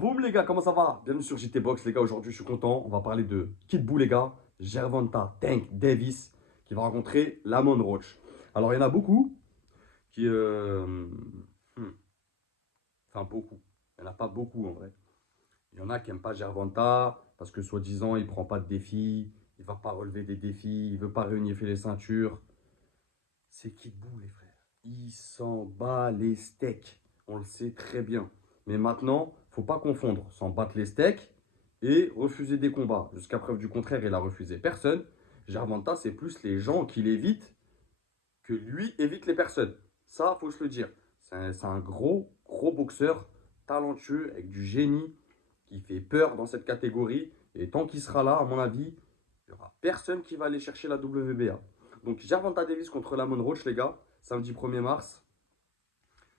Boum les gars, comment ça va? Bienvenue sur JT Box les gars, aujourd'hui je suis content. On va parler de Kid Buu les gars, Gervonta Tank Davis qui va rencontrer Lamont Roach. Alors il y en a beaucoup qui... hmm, enfin beaucoup, il n'y en a pas beaucoup en vrai. Il y en a qui n'aiment pas Gervonta parce que soi-disant il prend pas de défis, il va pas relever des défis, il veut pas réunifier les ceintures. C'est Kid Buu les frères. Il s'en bat les steaks, on le sait très bien. Mais maintenant, faut pas confondre s'en battre les steaks et refuser des combats. Jusqu'à preuve du contraire, il a refusé personne. Gervonta, c'est plus les gens qui l'évitent que lui évite les personnes. Ça, faut se le dire. C'est un gros boxeur, talentueux, avec du génie, qui fait peur dans cette catégorie. Et tant qu'il sera là, à mon avis, il n'y aura personne qui va aller chercher la WBA. Donc, Gervonta Davis contre Lamont Roach, les gars, samedi 1er mars,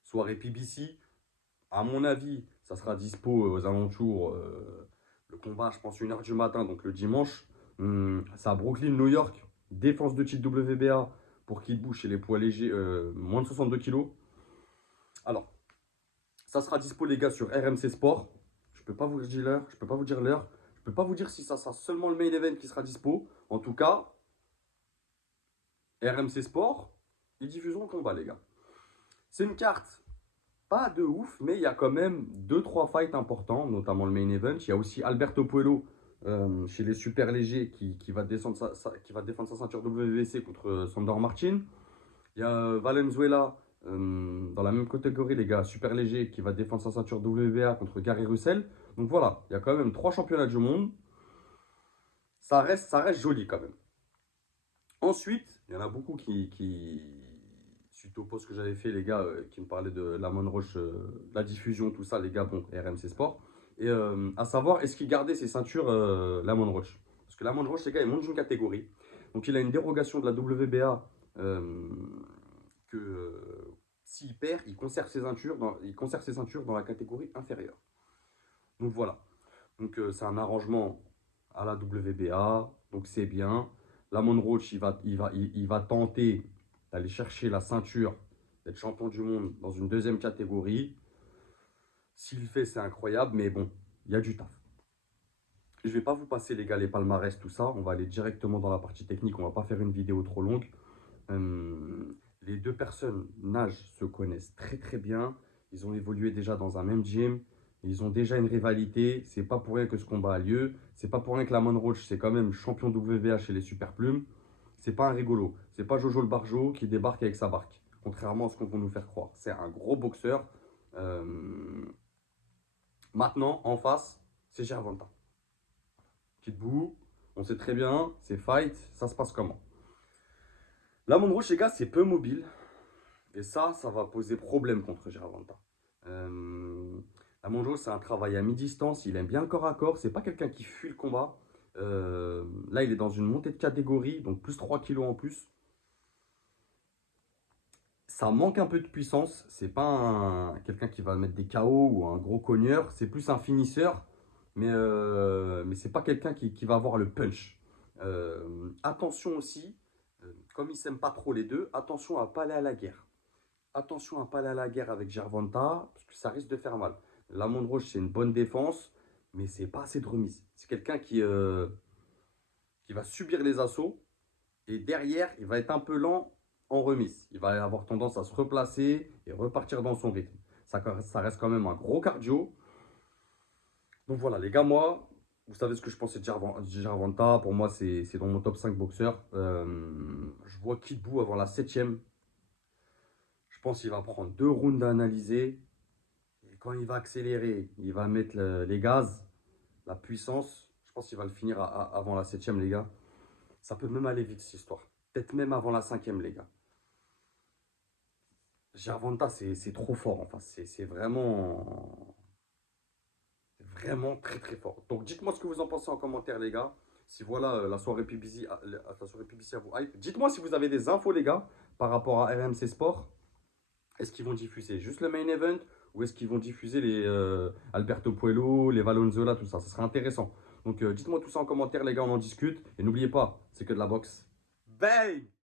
soirée PBC. À mon avis, ça sera dispo aux alentours. Le combat, je pense, 1h du matin, donc le dimanche. C'est à Brooklyn, New York. Défense de titre WBA pour Kid Buu chez les poids légers, moins de 62 kilos. Alors, ça sera dispo, les gars, sur RMC Sport. Je peux pas vous dire l'heure. Je peux pas vous dire l'heure. Je peux pas vous dire si ça sera seulement le main event qui sera dispo. En tout cas, RMC Sport, ils diffuseront le combat, les gars. C'est une carte pas de ouf, mais il y a quand même 2-3 fights importants, notamment le main event. Il y a aussi Alberto Puello chez les super légers qui va descendre qui va défendre sa ceinture WBC contre Sandor Martin. Il y a Valenzuela dans la même catégorie, les gars, super léger, qui va défendre sa ceinture WBA contre Gary Russell. Donc voilà, il y a quand même 3 championnats du monde. Ça reste joli quand même. Ensuite, il y en a beaucoup suite au post que j'avais fait, les gars, qui me parlaient de Lamont Roach, la diffusion, tout ça, les gars, bon, RMC Sport. Et à savoir, est-ce qu'il gardait ses ceintures, Lamont Roach? Parce que Lamont Roach, les gars, il monte d'une catégorie. Donc il a une dérogation de la WBA que s'il perd, il conserve ses ceintures dans la catégorie inférieure. Donc voilà. Donc c'est un arrangement à la WBA, donc c'est bien. Lamont Roach, il va tenter d'aller chercher la ceinture, d'être champion du monde dans une deuxième catégorie. S'il le fait, c'est incroyable, mais bon, il y a du taf. Je ne vais pas vous passer, les gars, les palmarès, tout ça. On va aller directement dans la partie technique. On ne va pas faire une vidéo trop longue. Les deux personnes nagent, se connaissent très bien. Ils ont évolué déjà dans un même gym. Ils ont déjà une rivalité. C'est pas pour rien que ce combat a lieu. C'est pas pour rien que Lamont Roach, c'est quand même champion WBA chez les super plumes. C'est pas un rigolo. C'est pas Jojo le Barjo qui débarque avec sa barque. Contrairement à ce qu'on veut nous faire croire. C'est un gros boxeur. Maintenant, en face, c'est Gervonta. Kid Buu, on sait très bien, c'est fight, ça se passe comment? Lamont Roach, les gars, c'est peu mobile. Et ça va poser problème contre Gervonta. Lamont Roach, c'est un travail à mi-distance. Il aime bien le corps à corps. C'est pas quelqu'un qui fuit le combat. Là, il est dans une montée de catégorie, donc plus 3 kilos en plus. Ça manque un peu de puissance. C'est pas quelqu'un qui va mettre des KO ou un gros cogneur. C'est plus un finisseur. Mais c'est pas quelqu'un qui va avoir le punch. Attention aussi, comme ils s'aiment pas trop les deux, attention à pas aller à la guerre. Attention à pas aller à la guerre avec Gervonta, parce que ça risque de faire mal. Lamont Roach, c'est une bonne défense, mais c'est pas assez de remise. C'est quelqu'un qui va subir les assauts, et derrière, il va être un peu lent en remise. Il va avoir tendance à se replacer et repartir dans son rythme. Ça reste quand même un gros cardio. Donc voilà, les gars, moi, vous savez ce que je pensais de Gervonta. Pour moi, c'est dans mon top 5 boxeurs. Je vois Kid Buu avant la 7e. Je pense qu'il va prendre 2 rounds à analyser. Et quand il va accélérer, il va mettre les gaz, la puissance. Je pense qu'il va le finir avant la 7e, les gars. Ça peut même aller vite, cette histoire. Peut-être même avant la 5e, les gars. Gervonta, c'est trop fort. Enfin, c'est vraiment très fort. Donc dites-moi ce que vous en pensez en commentaire, les gars. Si voilà, la soirée PBC, la soirée PBC à vous hype. Dites-moi si vous avez des infos, les gars, par rapport à RMC Sport. Est-ce qu'ils vont diffuser juste le main event ou est-ce qu'ils vont diffuser les Alberto Puello, les Valenzuela, tout ça? Ça serait intéressant. Donc dites-moi tout ça en commentaire, les gars, on en discute. Et n'oubliez pas, c'est que de la boxe. Bang!